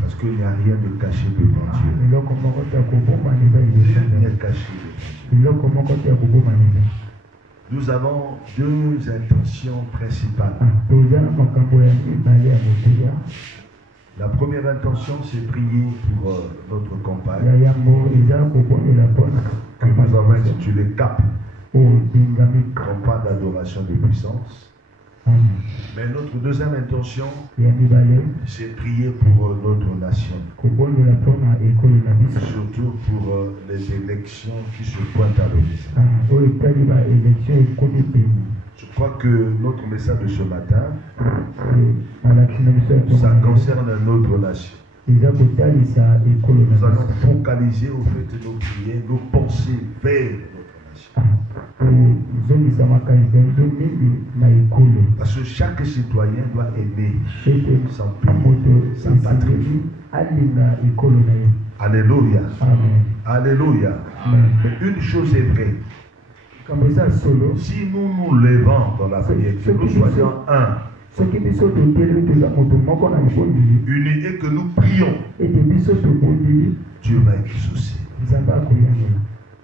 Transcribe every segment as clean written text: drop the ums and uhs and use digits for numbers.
Parce qu'il n'y a rien de caché devant Dieu. Rien n'est caché devant Dieu. Nous avons deux intentions principales. La première intention, c'est prier pour notre compagne, que nous avons intitulé CAP, Campagne d'adoration de puissance. Mais notre deuxième intention, c'est prier pour notre nation. Surtout pour les élections qui se pointent à l'horizon. Je crois que notre message de ce matin, ça concerne notre nation. Nous allons focaliser au fait de nos prières, nos pensées vers notre nation. Parce que chaque citoyen doit aimer son pays, sa patrie. Alléluia. Alléluia. Mais une chose est vraie. Si nous nous levons dans la prière, que nous soyons un, unis et que nous prions, Dieu va exaucer.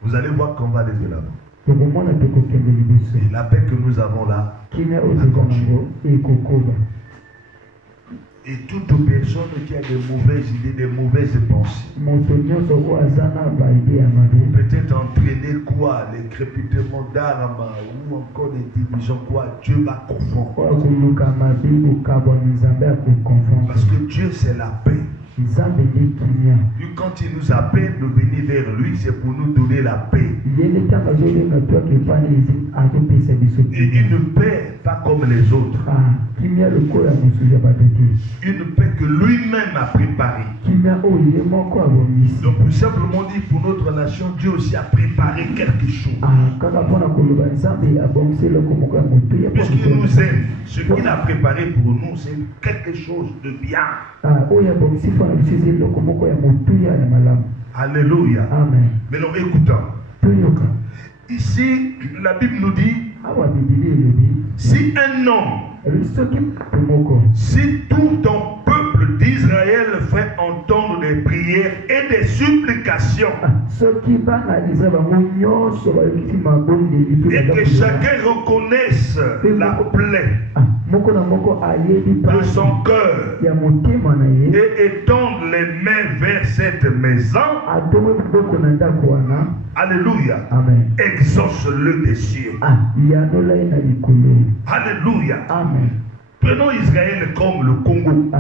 Vous allez voir qu'on va aller de l'avant. Et la paix que nous avons là, va continuer. Et toute personne qui a de mauvaises idées, de mauvaises pensées, peut-être entraîner quoi, les crépitements d'armes ou encore des divisions quoi, Dieu va confondre. Parce que Dieu c'est la paix. Lui, quand il nous appelle de venir vers lui, c'est pour nous donner la paix. Et une paix pas comme les autres. Une paix que lui-même a préparée. Donc, tout simplement dit, pour notre nation, Dieu aussi a préparé quelque chose. Puisqu'il nous aime, ce qu'il a préparé pour nous, c'est quelque chose de bien. Alléluia. Amen. Maintenant, écoutons. Ici, la Bible nous dit, si un homme, si tout ton peuple d'Israël fait entendre des prières et des supplications, et que chacun reconnaisse la plaie de son cœur et étende les mains vers cette maison, alléluia, exauce-le des cieux. Alléluia. Amen. Prenons Israël comme le Congo.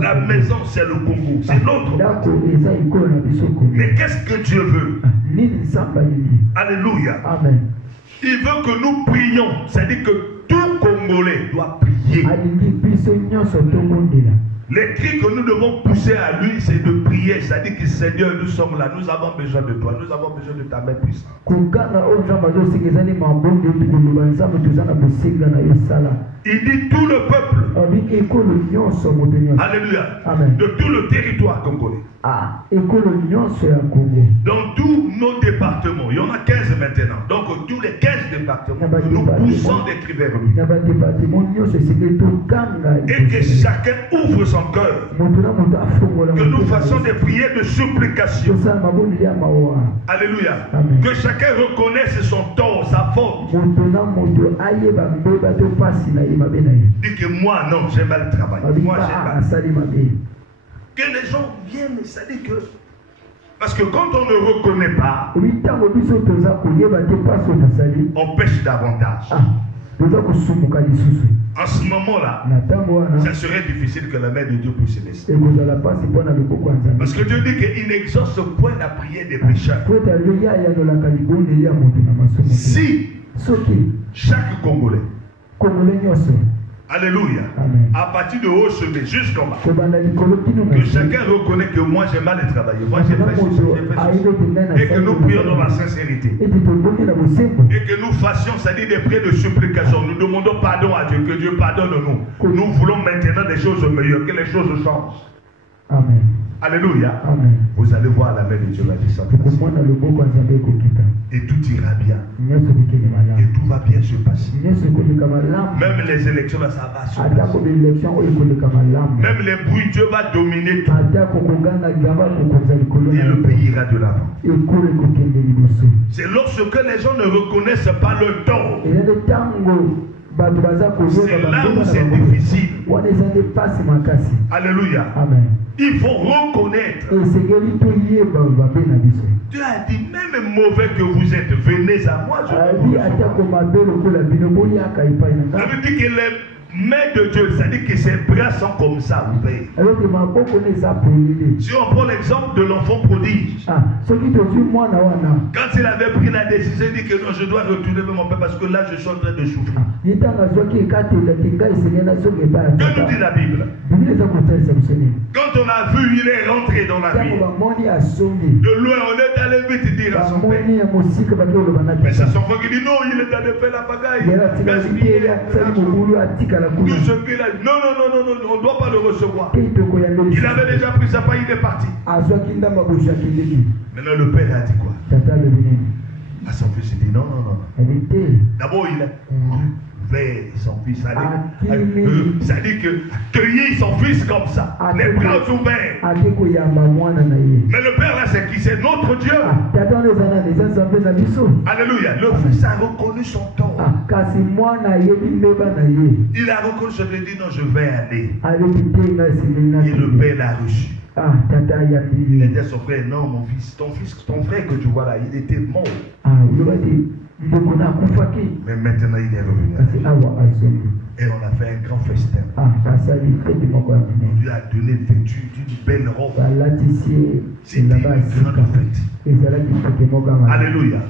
La maison c'est le Congo, c'est notre. Mais qu'est-ce que Dieu veut? Alléluia. Amen. Il veut que nous prions, c'est-à-dire que tout Congolais doit prier. Les cris que nous devons pousser à lui, c'est de prier. C'est-à-dire que Seigneur, nous sommes là, nous avons besoin de toi, nous avons besoin de ta main puissante. Il dit tout le peuple. Alléluia. Amen. De tout le territoire congolais. Dans tous nos départements, il y en a 15 maintenant. Donc tous les 15 départements, nous poussons des cris vers lui. Et que chacun ouvre son cœur. Que nous fassions des prières de supplication. Alléluia. Amen. Que chacun reconnaisse son tort, sa faute. Dit que moi non, j'ai mal travaillé. Moi j'ai mal. Que les gens viennent, c'est-à-dire que... Parce que quand on ne reconnaît pas, on pêche davantage. En ce moment-là, ça serait difficile que la main de Dieu puisse descendre. Parce que Dieu dit qu'il n'exauce point la prière des pécheurs. Si chaque Congolais, alléluia, à partir de haut sommet jusqu'en bas, que chacun reconnaît que moi j'ai mal travaillé, moi j'ai fait ceci, et que nous prions dans la sincérité, et que nous fassions, c'est-à-dire des prières de supplication, nous demandons pardon à Dieu, que Dieu pardonne nous. Nous voulons maintenant des choses meilleures, que les choses changent. Amen. Alléluia. Amen. Vous allez voir la main de Dieu va descendre. Et tout ira bien. Et tout va bien se passer. Même les élections, ça va se passer. Même les bruits, Dieu va dominer tout. Et le pays ira de l'avant. C'est lorsque les gens ne reconnaissent pas le tort. C'est là où c'est difficile. Alléluia. Amen. Il faut reconnaître. Dieu a dit, même mauvais que vous êtes, venez à moi. Ça veut dire que les mains de Dieu, c'est-à-dire que ses bras sont comme ça ouverts. Si on prend l'exemple de l'enfant prodige, quand il avait pris la décision, il dit que non, je dois retourner vers mon père parce que là je suis en train de souffrir. Que nous dit la Bible? Quand on a vu, il est rentré dans la ville. De loin, on est allé vite dire à son père. Mais c'est son frère qui dit non, il est allé faire la bagaille. Tout ce qu'il a dit, non, on ne doit pas le recevoir. Il avait déjà pris sa part, il est parti. Maintenant, le père a dit quoi? À son fils, il dit non. D'abord, il a vers son fils. C'est-à-dire que cueillir son fils comme ça, les bras ouverts. Mais le père là, c'est qui? C'est notre Dieu. Alléluia. Le fils a reconnu son tort. Il a reconnu, je lui ai dit non, je vais aller. Et le père l'a reçu. Il a dit à son frère, non mon fils, ton frère que tu vois là, il était mort. Mais maintenant il est revenu. Et on a fait un grand festin. On lui a donné vêtu d'une belle robe. C'était une grande fête. Alléluia.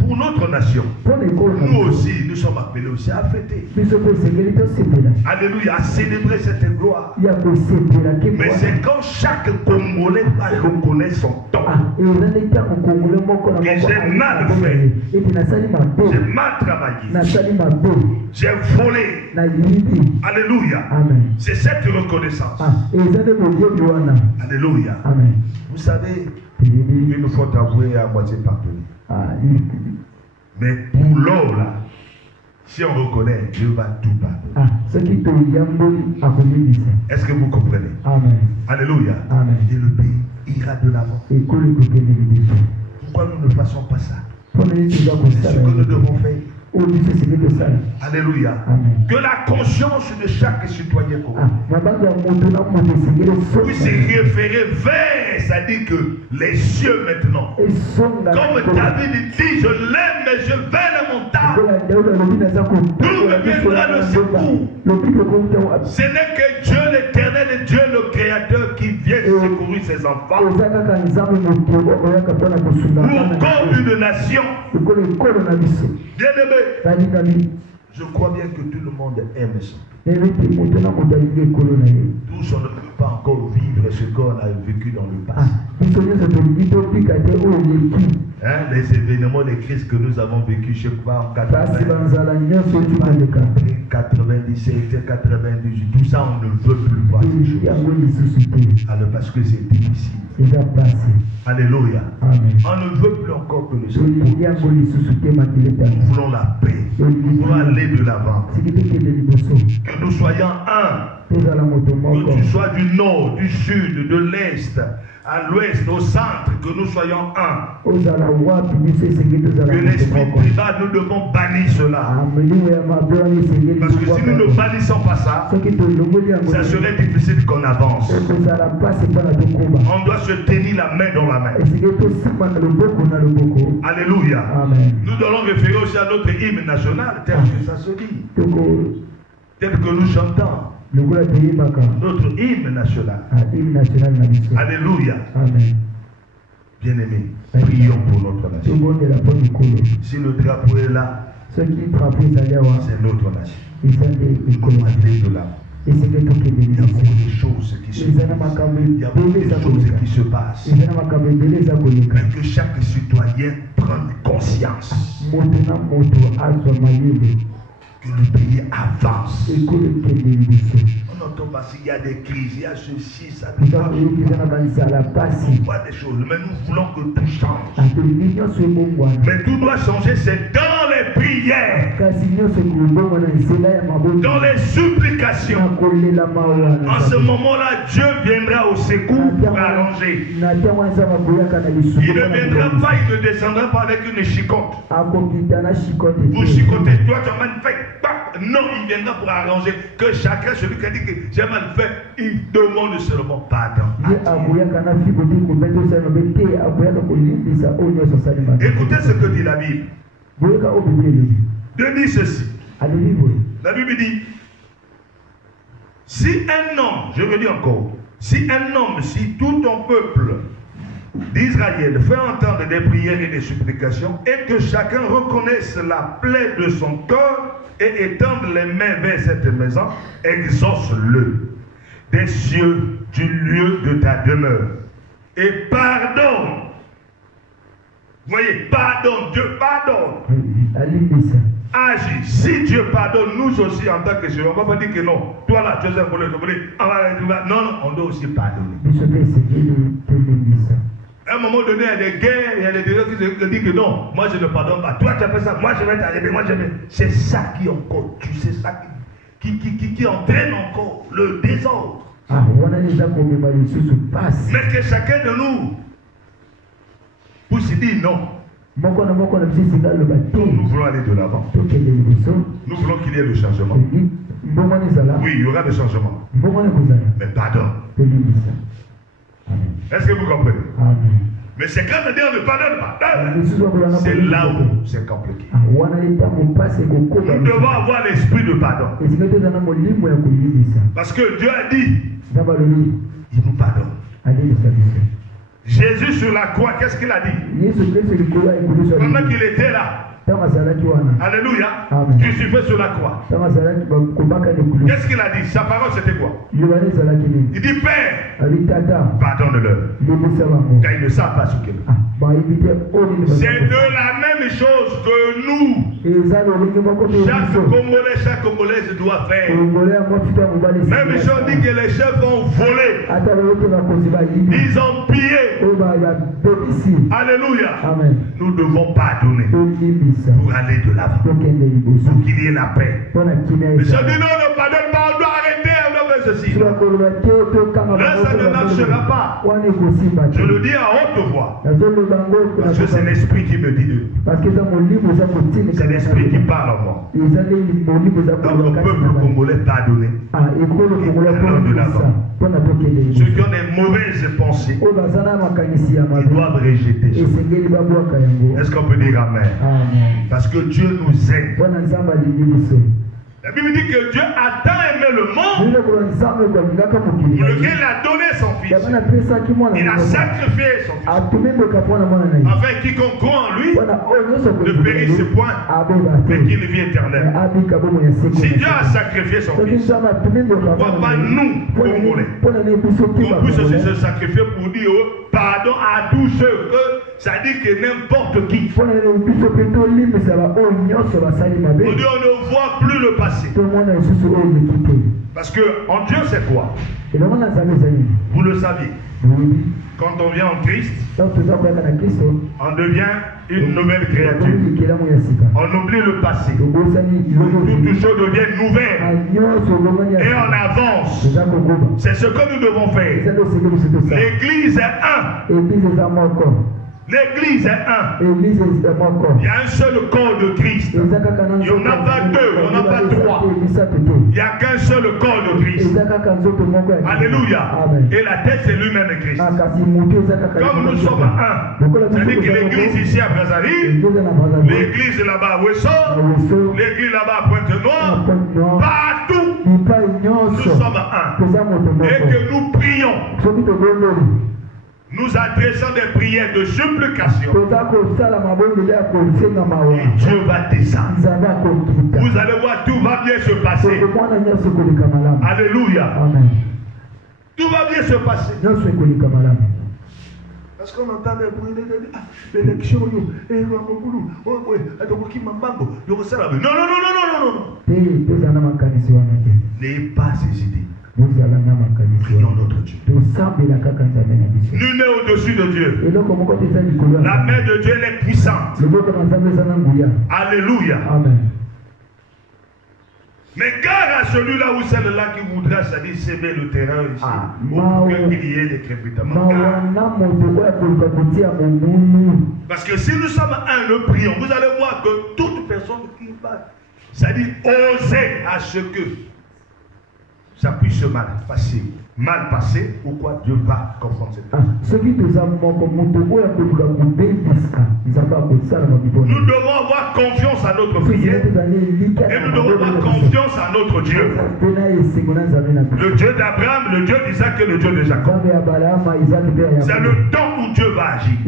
Pour notre nation, nous aussi, nous sommes appelés aussi à fêter. Alléluia, à célébrer cette gloire. Mais c'est quand chaque Congolais va reconnaître son tort. Que j'ai mal fait. J'ai mal travaillé. J'ai volé. Alléluia. C'est cette reconnaissance. Alléluia. Vous savez, il nous faut avouer à moitié pardonner. Mais pour l'or là, si on reconnaît, Dieu va tout pardonner. Est-ce que vous comprenez? Amen. Alléluia. Amen. Et le pays ira de l'avant. Pourquoi nous ne faisons pas ça? C'est ce que nous devons faire. Alléluia. Amen. Que la conscience de chaque citoyen puisse se référer vers, c'est-à-dire que les cieux maintenant. Comme David dit, je l'aime, mais je vais la montagne. D'où me viendra le secours? Ce n'est que Dieu l'éternel et Dieu le créateur qui vient secourir ses enfants. Ou encore une nation. Bien-aimé, je crois bien que tout le monde aime ça. Tous on ne peut pas encore vivre ce qu'on a vécu dans le passé. Les événements, les crises que nous avons vécu, je crois, en 97, 98, tout ça, on ne veut plus voir ces choses. Alors, parce que c'est difficile. Alléluia. On ne veut plus encore que le Seigneur. Nous voulons la paix. Nous voulons aller de l'avant. Que nous soyons un. Que tu sois du nord, du sud, de l'est, à l'ouest, au centre, que nous soyons un. Que l'esprit privat, nous devons bannir cela. Parce que si nous ne bannissons pas ça, ça serait difficile qu'on avance. On doit se tenir la main dans la main. Alléluia. Nous devons référer aussi à notre hymne national, tel que ça se dit. Tel que nous chantons. Notre hymne national. Alléluia. Bien-aimés, prions pour notre nation. Si le drapeau est là, c'est notre nation. Nous devons aller de là. Il y a beaucoup de choses qui se passent. Mais que chaque citoyen prenne conscience que le pays avance. On il y a des crises, il y a ceci, ça. On voit des choses, mais nous voulons que tout change. Mais tout doit changer, c'est dans les prières, dans les supplications. En ce moment-là, Dieu viendra au secours pour arranger. Il ne viendra pas, il ne descendra pas avec une chicotte. Pour chicoter, toi tu as mal fait. Non, il viendra pour arranger. Que chacun, celui qui a dit que j'ai mal fait, il demande seulement pardon. Écoutez ce que dit la Bible. Dieu dit ceci. La Bible dit, si un homme, je le dis encore, si un homme, si tout ton peuple d'Israël fait entendre des prières et des supplications et que chacun reconnaisse la plaie de son cœur et étende les mains vers cette maison, exauce-le des cieux du lieu de ta demeure et pardonne. Vous voyez, pardonne, Dieu pardonne. Agis. Si Dieu pardonne, nous aussi en tant que Dieu, on ne va pas dire que non. Toi là, tu es un voleur, non, on doit aussi pardonner. À un moment donné, il y a des guerres, il y a des gens qui disent que non, moi je ne pardonne pas. Toi tu as fait ça, moi je vais t'arriver, moi je vais. C'est ça qui encore, tu sais ça qui entraîne encore le désordre. Mais que chacun de nous puisse dire non. Nous voulons aller de l'avant. Nous voulons qu'il y ait le changement. Oui, il y aura des changements. Mais pardon. Est-ce que vous comprenez? Mais c'est quand on dit on ne pardonne pas. C'est là où c'est compliqué. Nous devons avoir l'esprit de pardon. Parce que Dieu a dit, il nous pardonne. Jésus sur la croix, qu'est-ce qu'il a dit? Pendant qu'il était là. Alléluia. Crucifié sur la croix. Qu'est-ce qu'il a dit? Sa parole c'était quoi? Il dit Père, pardonne-leur, car ils ne savent pas ce qu'ils font. C'est de la même chose que nous. Chaque Congolais, chaque Congolaise doit faire. Même chose dit que les chefs ont volé. Ils ont pillé. Alléluia. Nous devons pardonner pour aller de l'avant, pour qu'il y ait la paix. Mais si on dit non, ne pardonne pas, on doit arrêter, on doit faire ceci. Là, ça ne marchera pas. Je le dis à haute voix. Parce que c'est l'esprit qui me dit de. C'est l'esprit qui parle en moi. Donc le peuple congolais pardonné. Et allons de l'avant. Ceux qui ont des mauvaises pensées, ils doivent rejeter ça. Est-ce qu'on peut dire Amen? Parce que Dieu nous aime. La Bible dit que Dieu a tant aimé le monde pour lequel il a donné son fils. Il a sacrifié son fils. Afin quiconque croit en lui ne périsse point, mais qu'il vit éternel. Si Dieu a sacrifié son fils, pourquoi pas nous, Congolais, qu'on puisse aussi se sacrifier pour dire pardon à tous ceux que ça dit que n'importe qui. On dit on ne voit plus le passé. Parce que en Dieu c'est quoi? Vous le saviez. Quand on vient en Christ, on devient une nouvelle créature. On oublie le passé. Toutes choses deviennent nouvelles. Et on avance. C'est ce que nous devons faire. L'Église est un. L'église est un. Il y a un seul corps de Christ. Il n'y en a pas deux, il n'y en a pas trois. Il n'y a qu'un seul corps de Christ. Alléluia. Et la tête, c'est lui-même Christ. Comme nous sommes un, c'est-à-dire que l'église ici à Brazzaville, l'église là-bas à Ouesso, l'église là-bas à Pointe-Noire, partout, nous sommes un. Et que nous prions. Nous adressons des prières de supplication. Et Dieu va descendre. Vous allez voir, tout va bien se passer. Alléluia. Tout va bien se passer. Parce qu'on entend des bruits, l'élection, non. N'ayez pas ces idées. Prions notre Dieu. Nul n'est au-dessus de Dieu. La main de Dieu elle est puissante. Alléluia. Amen. Mais gare à celui-là ou celle-là qui voudra s'aimer le terrain ici. Pour qu'il y ait des crépitements. Parce que si nous sommes un, nous prions. Vous allez voir que toute personne qui va, c'est-à-dire oser à ce que ça puisse mal passer, ou quoi Dieu va confronter cette personne. Nous devons avoir confiance à notre prière et nous devons avoir confiance à notre Dieu. Le Dieu d'Abraham, le Dieu d'Isaac et le Dieu de Jacob. C'est le temps où Dieu va agir.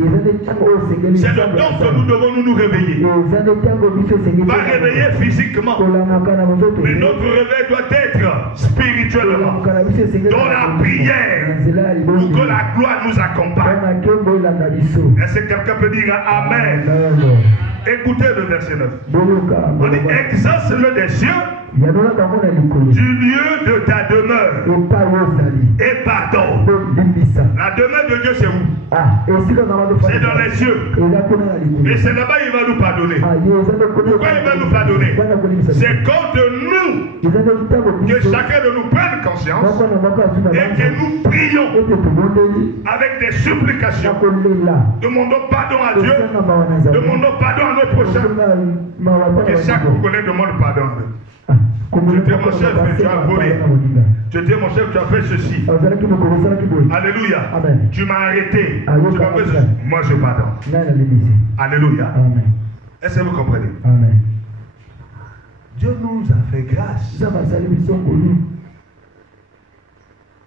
C'est le temps que nous devons nous réveiller. Pas réveiller physiquement, mais notre réveil doit être spirituellement. Dans la prière, pour que la gloire nous accompagne. Est-ce que quelqu'un peut dire Amen? Écoutez le verset 9. On dit exauce-le des cieux, du lieu de ta demeure, et pardon. La demeure de Dieu, c'est où? C'est dans les cieux. Et c'est là-bas qu'il va nous pardonner. Pourquoi il va nous pardonner? C'est contre nous que chacun de nous prenne conscience et que nous prions avec des supplications. Demandons pardon à Dieu, demandons pardon à nos prochains. Et chaque Congolais demande pardon à Dieu. Tu étais mon chef, tu as volé. Tu étais mon chef, tu as fait ceci. Alléluia. Tu m'as arrêté. Tu m'as fait ceci. Moi je pardonne. Alléluia. Est-ce que vous comprenez? Amen. Dieu nous a fait grâce.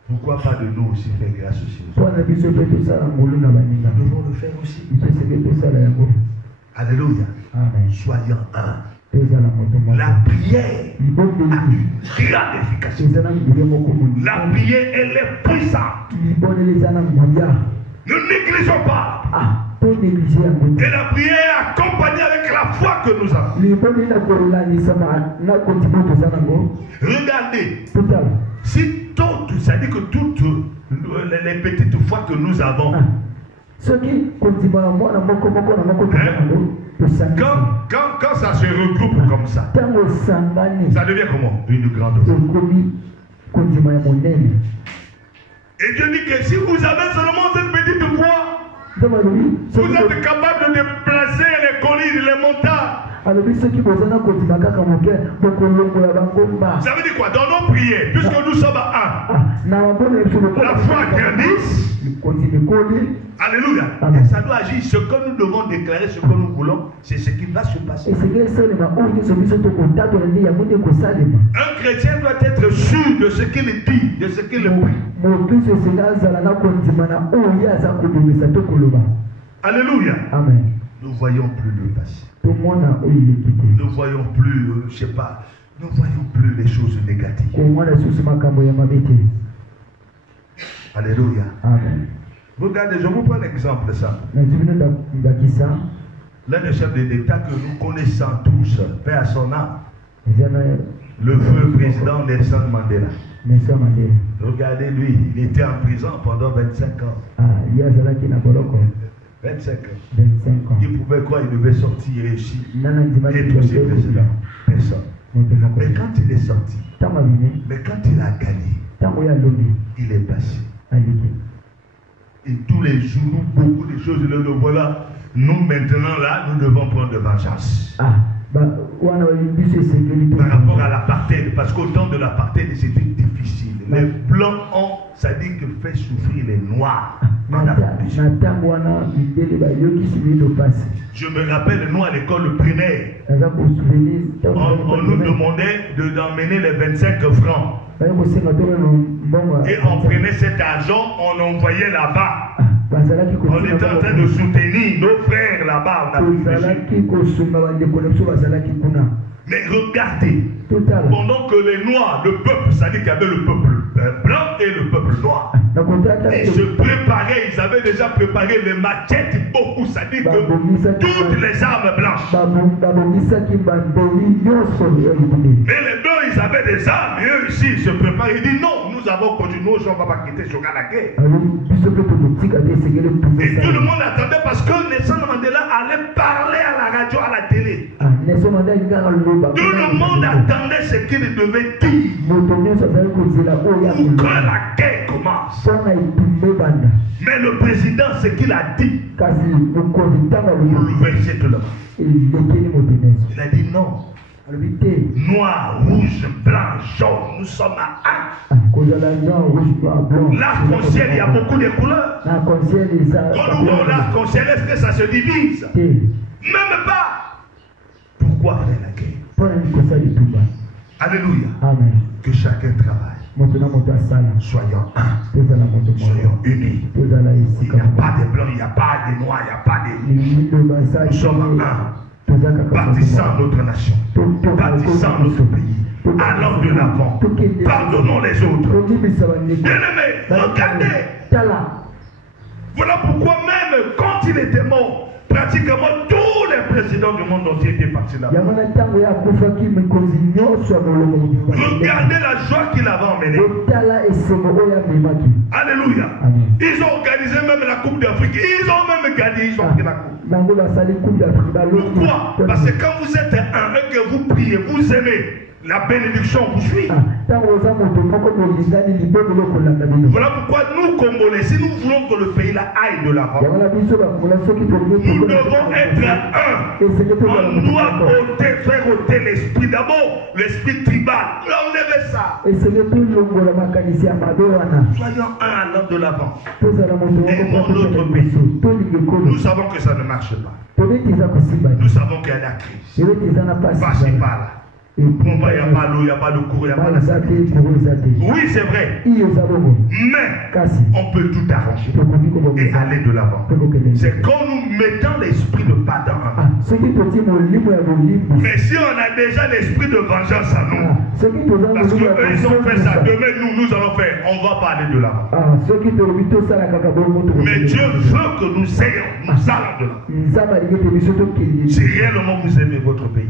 Pourquoi pas de nous aussi faire grâce aussi? Nous devons le faire aussi. Alléluia. Soyons un. La prière a une grande efficacité. La prière, elle est puissante. Ne négligeons pas. Et la prière est accompagnée avec la foi que nous avons. Regardez. Si toutes, ça dit que toutes les petites foi que nous avons. Quand ça se regroupe comme ça, ça devient comment? Une grande foi. Et Dieu dit que si vous avez seulement cette petite foi, vous êtes capable de déplacer les collines, les montagnes. Ça veut dire quoi? Dans nos prières, puisque nous sommes à un, la foi grandisse. Alléluia. Et ça doit agir. Ce que nous devons déclarer, ce que nous voulons, c'est ce qui va se passer. Un chrétien doit être sûr de ce qu'il dit, de ce qu'il prie. Alléluia. Amen. Nous ne voyons plus le passé. Nous ne voyons plus, je ne sais pas, nous ne voyons plus les choses négatives. Alléluia. Amen. Regardez, je vous prends l'exemple ça. L'un des chefs d'État que nous connaissons tous, paix à son âme, le feu président Nelson Mandela. Regardez lui, il était en prison pendant 25 ans. 25 ans. Il pouvait quoi? Il devait sortir ici. Et tous ses présidents. Personne. Mais quand il est sorti, mais quand il a gagné, il est passé. Et tous les jours, beaucoup de choses, le voilà. Nous maintenant là, nous devons prendre de vengeance. Par rapport à l'apartheid, parce qu'au temps de l'apartheid, c'était difficile. Les blancs ont, ça dit que fait souffrir les noirs. Je me rappelle, nous à l'école primaire, on nous demandait d'emmener les 25 francs. Et on prenait cet argent, on envoyait là-bas. On était en train de soutenir nos frères là-bas. Mais regardez, pendant que les noirs, le peuple, ça dit qu'il y avait le peuple blanc et le peuple noir. Ils se préparaient, ils avaient déjà préparé les machettes, beaucoup, ça dit que toutes les armes blanches. Mais les blancs, ils avaient des armes, et eux ici, ils se préparaient. Ils disent non, nous nous avons connu, nous, on ne va pas quitter sur la guerre. Et tout le monde attendait parce que Nelson Mandela allait parler à la radio, à la télé. Tout le monde attendait ce qu'il devait dire pour que la guerre commence. Mais le président, ce qu'il a dit, bouleversé tout le monde. Il a dit non. Noir, rouge, blanc, jaune, nous sommes à un. L'arc-en-ciel, il y a beaucoup de couleurs. Quand nous voyons l'arc-en-ciel, est-ce que ça se divise? Même pas. Pourquoi faire la guerre? Alléluia. Amen. Que chacun travaille. Soyons un. Soyons unis. Il n'y a pas de blanc, il n'y a pas de noir, il n'y a pas de... Nous sommes un. Bâtissant notre nation, bâtissant notre pays, allons de l'avant, pardonnons les autres. Bien-aimés, regardez. Voilà pourquoi même quand il était mort, pratiquement tous les présidents du monde entier étaient partis là-bas. Regardez la joie qu'il avait emmenée. Alléluia. Ils ont organisé même la Coupe d'Afrique. Ils ont même gagné. Ils ont pris la coupe. Pourquoi? Parce que quand vous êtes un et que vous priez, vous aimez, la bénédiction vous suit. Voilà pourquoi nous, Congolais, si nous voulons que le pays là aille de l'avant, nous devons être un. On doit faire ôter l'esprit. D'abord, l'esprit tribal. Enlevez ça. Soyons un allant de l'avant. Aimons notre pays. Nous savons que ça ne marche pas. Nous savons qu'il y a la crise. Passez par là. Il n'y a pas l'eau, il n'y a pas le cours, il n'y a pas la santé. Oui, c'est vrai. Mais on peut tout arranger et aller de l'avant. C'est quand nous mettons l'esprit de pardon en nous. Mais si on a déjà l'esprit de vengeance en nous, parce qu'eux ils ont fait ça, demain nous allons faire, on ne va pas aller de l'avant. Mais Dieu veut que nous ayons, nous allons de l'avant. Si réellement vous aimez votre pays,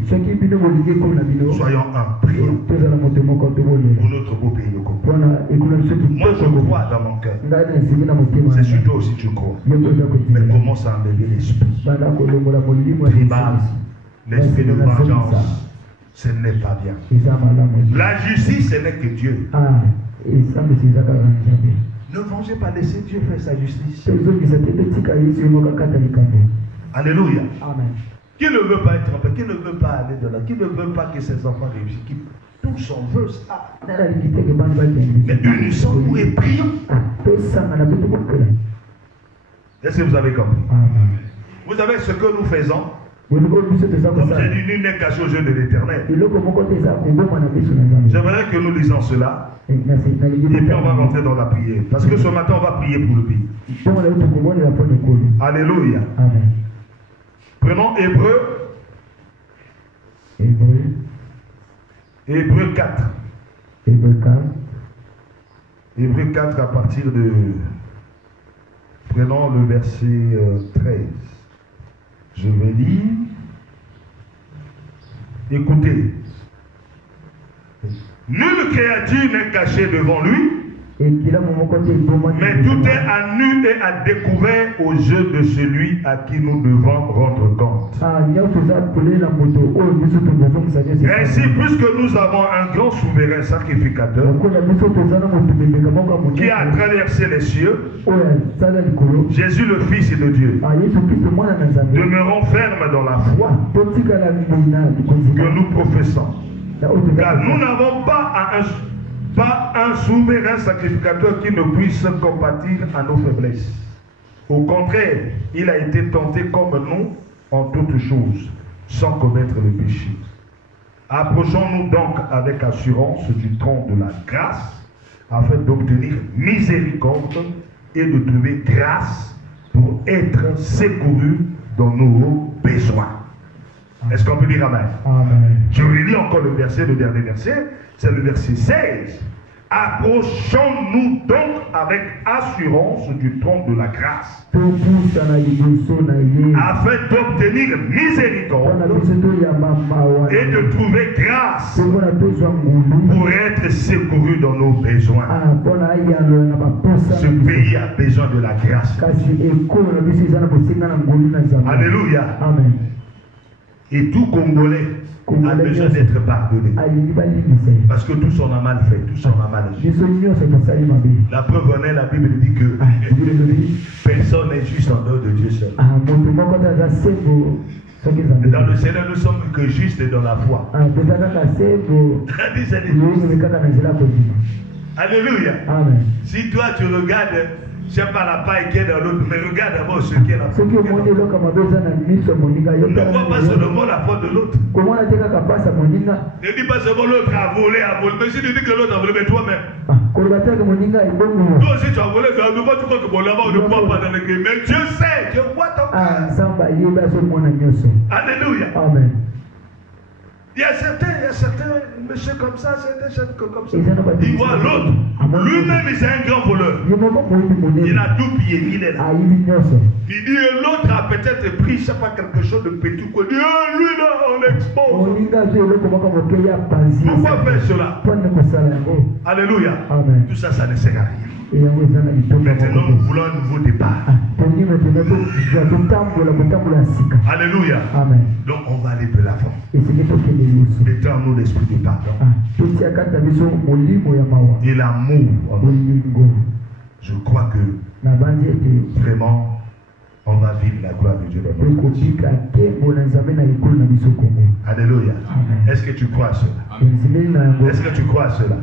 soyons un, prions pour notre beau pays de Congo. Moi je crois dans mon cœur. C'est sur toi aussi tu crois. Mais commence à enlever l'esprit tribal, l'esprit de vengeance. Ce n'est pas bien. La justice, ce n'est que Dieu. Ne vengez pas, laissez Dieu faire sa justice. Alléluia. Amen. Qui ne veut pas être trompé, qui ne veut pas aller de là, qui ne veut pas que ses enfants réussissent, qui tout son veut ça. Mais unissons-nous et prions. Est-ce que vous avez compris? Vous savez ce que nous faisons? Comme j'ai dit, nul n'est caché aux yeux de l'Éternel. J'aimerais que nous lisons cela. Et puis on va rentrer dans la prière. Parce que ce matin, on va prier pour le pays. Alléluia. Amen. Prenons Hébreu. Hébreu 4. Hébreu 4 à partir de... Prenons le verset 13. Je vais lire. Écoutez. Nulle créature n'est cachée devant lui. Mais tout est à nu et à découvert aux yeux de celui à qui nous devons rendre compte. Ainsi, puisque nous avons un grand souverain sacrificateur qui a traversé les cieux, Jésus le Fils de Dieu, demeurons fermes dans la foi que nous professons. Car nous n'avons pas un souverain sacrificateur qui ne puisse compatir à nos faiblesses. Au contraire, il a été tenté comme nous en toutes choses, sans commettre le péché. Approchons-nous donc avec assurance du trône de la grâce, afin d'obtenir miséricorde et de trouver grâce pour être secourus dans nos besoins. Est-ce qu'on peut dire amen? Amen. Je relis encore le dernier verset, c'est le verset 16. Approchons-nous donc avec assurance du trône de la grâce, afin d'obtenir miséricorde et de trouver grâce pour être secouru dans nos besoins. Ce pays a besoin de la grâce. Alléluia. Amen. Et tout Congolais a besoin d'être pardonné. Parce que tous on a mal fait, tous on a mal agi. La preuve en est, la Bible dit que personne n'est juste en dehors de Dieu seul. Dans le Seigneur, nous sommes que justes dans la foi. Alléluia. Amen. Si toi tu regardes, c'est pas la paille qui est dans l'autre, mais regarde d'abord ce qui est la faute. Ne vois pas seulement la faute de l'autre. Ne dis pas seulement l'autre a volé. Mais si tu dis que l'autre a volé, mais toi-même. Toi aussi tu as volé, mais tu crois que bon là-bas on ne voit pas dans le grille. Mais Dieu sait, Dieu voit ton cœur. Alléluia. Amen. Il y a certains monsieur comme ça, certains chefs comme ça. Il voit l'autre. Lui-même, il est un grand voleur. Il a tout pillé, il est là. Il dit, l'autre a peut-être pris, je ne sais pas, quelque chose de petit. Il dit, lui là, on expose. Pourquoi faire cela? Alléluia. Amen. Tout ça, ça ne sert à rien. Maintenant, nous voulons un nouveau départ. Alléluia. Amen. Donc, on va aller de l'avant. Mettons-nous l'esprit de pardon. Et l'amour. Je crois que vraiment, on va vivre la gloire de Dieu dans notre vie. Alléluia. Est-ce que tu crois à cela? Est-ce que tu crois à cela?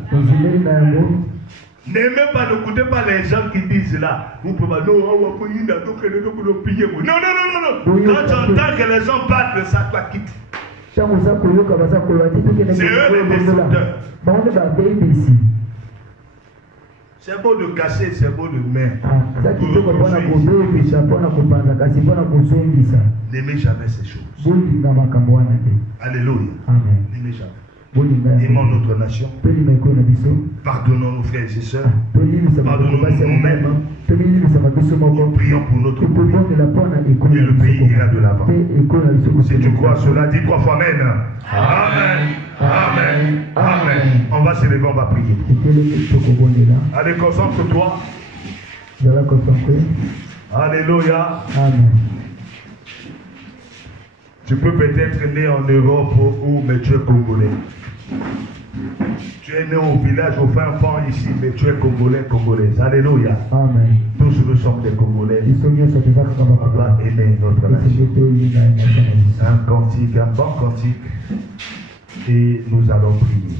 N'aimez pas, n'écoutez pas les gens qui disent là, vous pouvez non, quand tu entends que les gens parlent de ça, toi quitte. C'est eux les destructeurs. C'est beau de casser, c'est beau de mettre. N'aimez jamais ces choses. Alléluia. N'aimez jamais. Aimons notre nation. Pardonnons nos frères et sœurs. Pardonnons nous-mêmes. Prions pour notre pays. Et le pays ira de l'avant. Si tu crois cela, dis 3 fois Amen. Amen. Amen. Amen. On va se lever, on va prier. Allez, concentre-toi. Alléluia. Amen. Tu peux peut-être né en Europe mais tu es congolais. Tu es né au village, au fin fond ici, mais tu es congolais, congolaise. Alléluia. Amen. Tous nous sommes des Congolais. On doit aimer notre nation. Un cantique, un bon cantique. Et nous allons prier.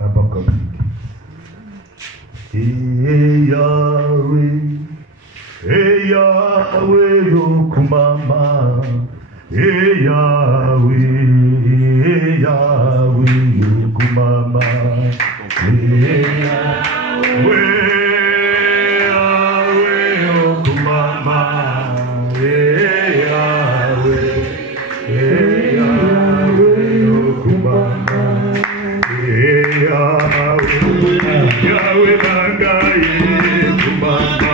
Un bon cantique. Et Yahweh, Yokumama. Et Yahweh, Yokumama. Et Yahweh, Yokumama. Et Yahweh, Yokumama. Et Yahweh, Bangaye, Yokumama.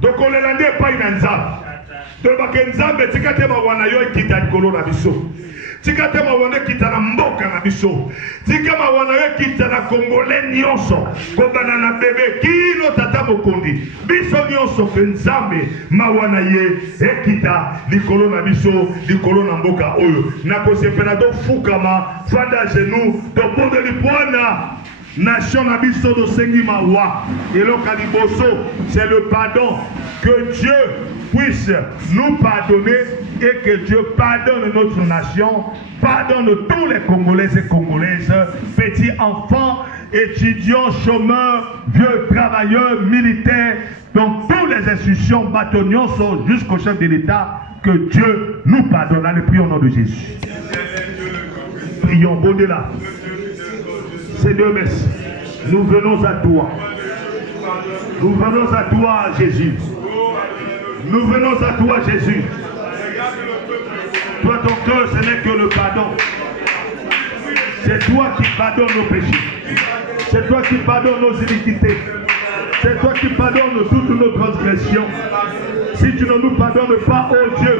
Donc on ne l'a pas une nzambe. Donc on nzambe tikate mawana yo kita likolo na biso. Tikate mawana kita na mboka na biso. Tikate mawana yo kita na Congolais nyonso. Kobana na bebe kino tata mokondi. Biso nyonso ke nzambe mawana ye ekita likolo na biso, likolo na mboka oyo. Na kosepela do fukama fanda genou do bonde lipwana. Nation Nabiso de Sengimawa et le Kaliboso, c'est le pardon. Que Dieu puisse nous pardonner et que Dieu pardonne notre nation, pardonne tous les Congolais et Congolaises, petits enfants, étudiants, chômeurs, vieux travailleurs, militaires, dans toutes les institutions, bâtonnions sont jusqu'au chef de l'État. Que Dieu nous pardonne. Allez, prions au nom de Jésus. Prions, au-delà. Seigneur, merci. Nous venons à toi. Nous venons à toi, Jésus. Nous venons à toi, Jésus. Toi, ton cœur, ce n'est que le pardon. C'est toi qui pardonnes nos péchés. C'est toi qui pardonnes nos iniquités. C'est toi qui pardonnes toutes nos transgressions. Si tu ne nous pardonnes pas, oh Dieu,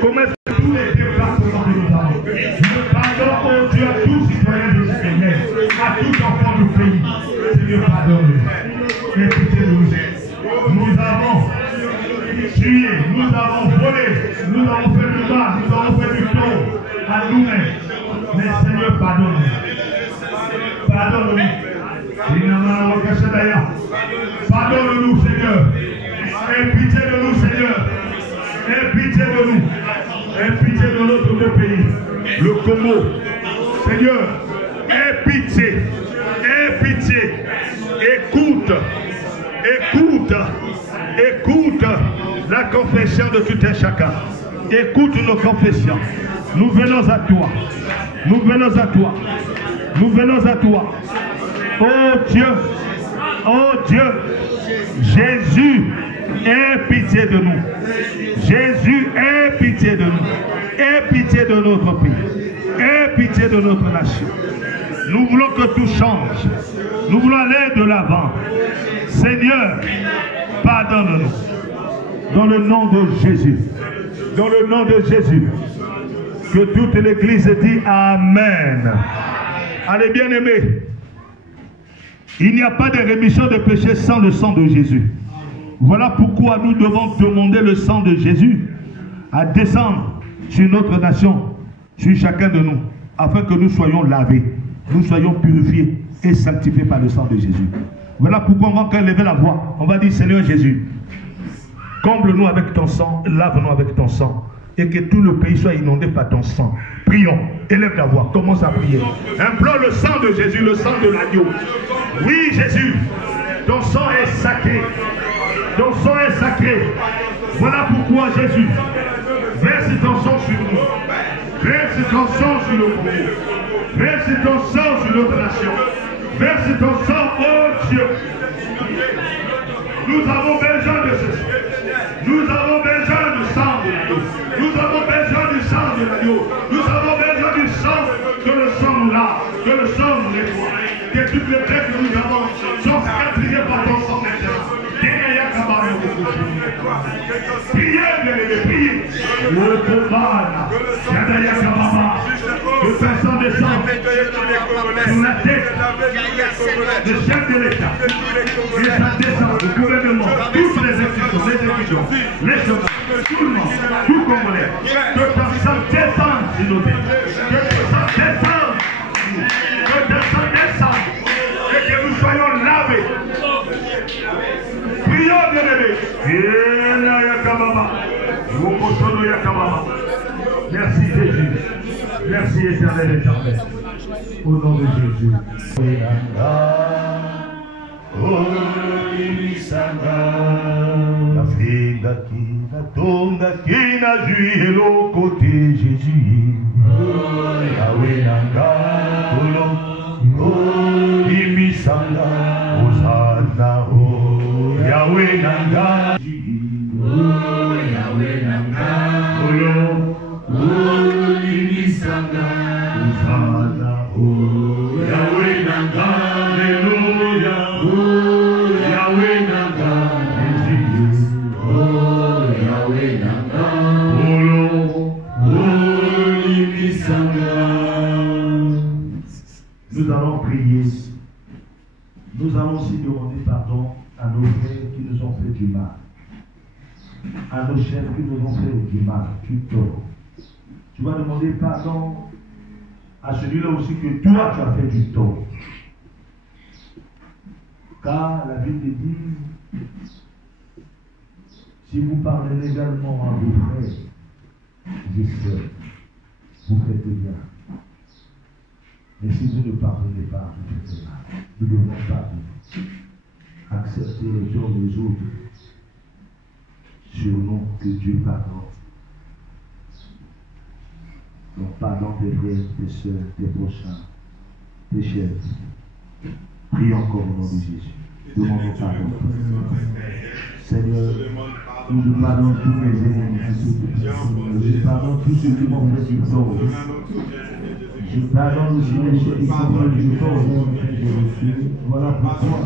comment est-ce que tous les déplacements de nous avons? Nous pardonnons, oh Dieu, à tous citoyens de Seigneur, à tous enfants du pays. Seigneur, pardonne. Écoutez-nous. Nous avons tué, nous avons volé, nous avons fait du mal, nous avons fait du tort à nous-mêmes. Mais Seigneur, pardonne-nous. Pardonne-nous. Pardonne-nous, Seigneur. Aie pitié de nous, Seigneur. Aie pitié de nous. Aie pitié de notre pays, le Congo. Seigneur, aie pitié. Aie pitié. Écoute. Écoute. Écoute la confession de tout un chacun. Écoute nos confessions. Nous venons à toi. Nous venons à toi. Nous venons à toi. Oh Dieu. Oh Dieu. Jésus, aie pitié de nous. Jésus, aie pitié de nous. Aie pitié de notre pays. Aie pitié de notre nation. Nous voulons que tout change. Nous voulons aller de l'avant. Seigneur, pardonne-nous. Dans le nom de Jésus. Dans le nom de Jésus. Que toute l'église dit Amen. Allez, bien-aimés. Il n'y a pas de rémission de péché sans le sang de Jésus. Voilà pourquoi nous devons demander le sang de Jésus à descendre sur notre nation, sur chacun de nous, afin que nous soyons lavés, nous soyons purifiés et sanctifiés par le sang de Jésus. Voilà pourquoi on va lever la voix. On va dire Seigneur Jésus, comble-nous avec ton sang, lave-nous avec ton sang, et que tout le pays soit inondé par ton sang. Prions, élève la voix, commence à prier. Implore le sang de Jésus, le sang de l'agneau. Oui Jésus, ton sang est sacré. Ton sang est sacré. Voilà pourquoi Jésus, verse ton sang sur nous. Verse ton sang sur le Congo. Verse ton sang sur notre nation. Verse ton sang, oh Dieu. Nous avons besoin de ceci. Nous avons besoin du sang de l'agneau. Nous avons besoin du sang de l'agneau. Nous avons besoin du sang, que le sang nous lave, que le sang nous nettoie. Que toutes les plaies que nous avons sont cicatrisées par ton sang maintenant. Priez, bien-aimés, priez. Le combat, Yadaya Kababa, le personne descend sur la tête du chef de l'État. Et ça descend au gouvernement, toutes les institutions, les étudiants, les chômeurs, tout le monde, tout Congolais. Que ton sang descende sur nos têtes. Que ton sang descende. Que ton sang descende. Et que nous soyons lavés. Prions, bien-aimés. Merci Jésus. Merci éternel éternel. Au nom de Jésus. Katonda kina juye lo côté Jésus. Yahweh nanga kolo imisanga Hosanna Yahweh nanga Yahweh nanga kolo imisanga Hosanna Yahweh nanga Alleluia Yahweh nanga Yahweh nanga kolo Nous allons prier. Nous allons aussi demander pardon à nos frères qui nous ont fait du mal, à nos chefs qui nous ont fait du mal, du tort. Tu vas demander pardon à celui-là aussi que toi tu as fait du tort. Car la Bible dit, si vous parlez légalement à vos frères et sœurs, vous faites bien. Mais si vous ne pardonnez pas, vous faites mal. Nous devons pardonner. Accepter les uns des autres. Sûrement que Dieu pardonne. Donc pardon tes frères, tes sœurs, tes prochains, tes chefs. Prions encore au nom de Jésus. Demandons pardon. Seigneur, nous te pardonnons tous mes ennemis. Je pardonne tous ceux qui m'ont fait du tort. Je pardonne aussi les choses qui sont fait du tort. Voilà pourquoi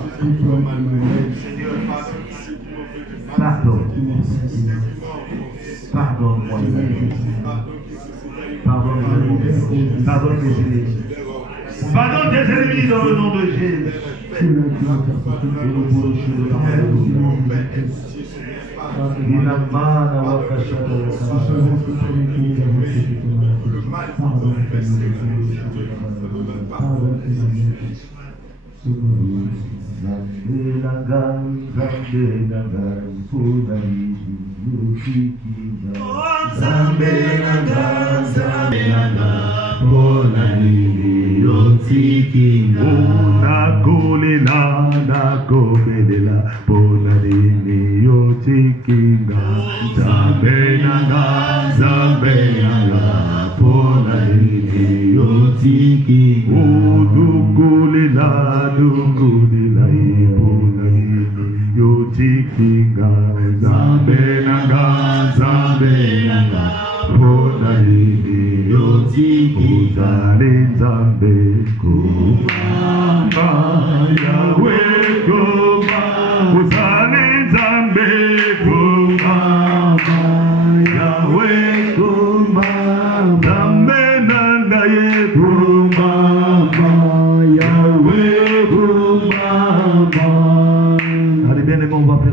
pardonne. Pardonne-moi. Pardonne mes ennemis. Pardonne tes ennemis dans le nom de Jésus.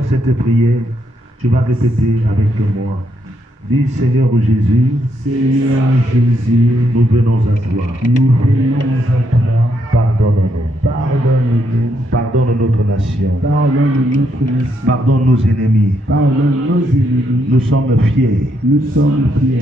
Cette prière, tu vas répéter avec moi. Dis Seigneur Jésus, Seigneur Jésus, nous venons à toi. Nous venons à toi. Pardonne-nous. Pardonne-nous. Pardonne notre nation. Pardonne notre nation. Pardonne nos ennemis. Pardonne nos ennemis. Nous sommes fiers. Nous sommes fiers.